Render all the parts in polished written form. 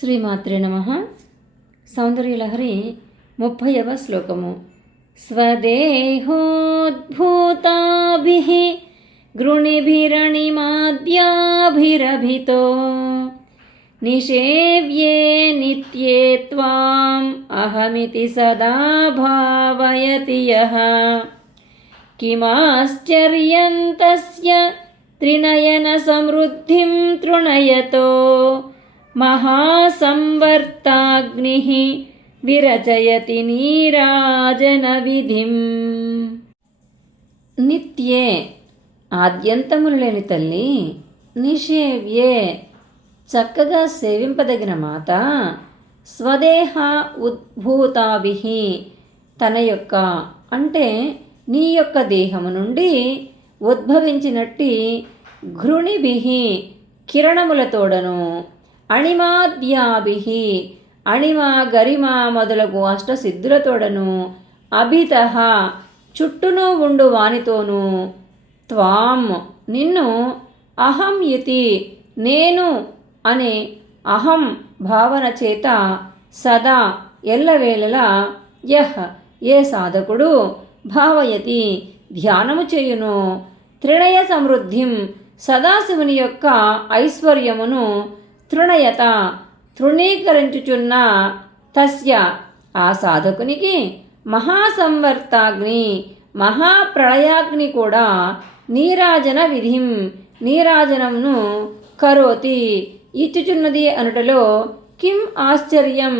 శ్రీమాత్రే నమః. సౌందర్యలహరి 30వ శ్లోకము. స్వదేహోద్భూతాభిః గృణిభిరణిమాద్యాభిరభితో నిషేవ్యే నిత్యే త్వాం అహమితి సదా భావయతి యః కిమాశ్చర్యం తస్య త్రినయన సమృద్ధిం తృణయతో మహాసంవర్తాగ్నిః విరచయతి నీరాజన విధిం. నిత్యే ఆద్యంతములు లేని తల్లి, నిషేవ్యే చక్కగా సేవింపదగిన మాత, స్వదేహ ఉద్భూతాభిః తన యొక్క అంటే నీ యొక్క దేహము నుండి ఉద్భవించినట్టి ఘృణిభిః కిరణములతోడను, అణిమాద్యాభిః అణిమ గరిమ మొదలగు అష్టసిద్ధులతోడను, అభితః చుట్టూను ఉండు వానితోనూ, త్వాం నిన్ను, అహం ఇతి నేను అనే అహం భావన చేత సదా ఎల్లవేళలా యః ఏ సాధకుడు భావయతి ధ్యానము చేయును, త్రిణయ సమృద్ధిం సదాశివుని యొక్క ఐశ్వర్యమును తృణయత తృణీకరించుచున్న తస్య ఆ సాధకునికి మహాసంవర్తాగ్ని మహాప్రళయాగ్ని కూడా నీరాజన విధిం నీరాజనమును కరోతి ఇచ్చుచున్నది అనుటలో కిం ఆశ్చర్యం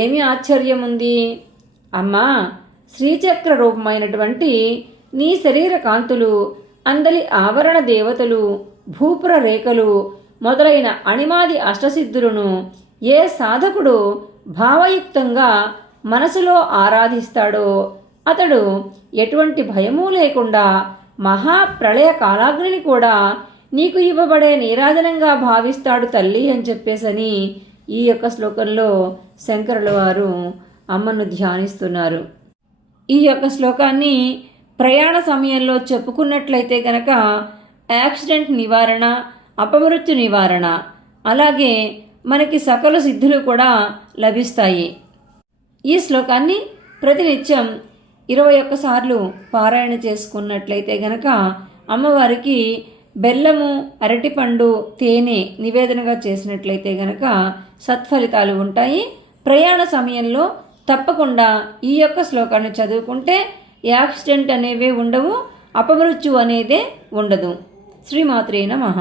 ఏమి ఆశ్చర్యముంది? అమ్మా, శ్రీచక్ర రూపమైనటువంటి నీ శరీర కాంతులు, అందలి ఆవరణ దేవతలు, భూపుర రేఖలు మొదలైన అణిమాది అష్టసిద్ధులను ఏ సాధకుడు భావయుక్తంగా మనసులో ఆరాధిస్తాడో అతడు ఎటువంటి భయమూ లేకుండా మహాప్రళయ కాలాగ్నిని కూడా నీకు ఇవ్వబడే నీరాజనంగా భావిస్తాడు తల్లి అని చెప్పేసని ఈ యొక్క శ్లోకంలో శంకరుల వారు అమ్మను ధ్యానిస్తున్నారు. ఈ యొక్క శ్లోకాన్ని ప్రయాణ సమయంలో చెప్పుకున్నట్లయితే కనుక యాక్సిడెంట్ నివారణ, అపమృత్యు నివారణ, అలాగే మనకి సకల సిద్ధులు కూడా లభిస్తాయి. ఈ శ్లోకాన్ని ప్రతినిత్యం 21 సార్లు పారాయణ చేసుకున్నట్లయితే గనక అమ్మవారికి బెల్లము, అరటిపండు, తేనె నివేదనగా చేసినట్లయితే గనక సత్ఫలితాలు ఉంటాయి. ప్రయాణ సమయంలో తప్పకుండా ఈ యొక్క శ్లోకాన్ని చదువుకుంటే యాక్సిడెంట్ అనేవే ఉండవు, అపమృత్యు అనేదే ఉండదు. శ్రీమాత్రే నమః.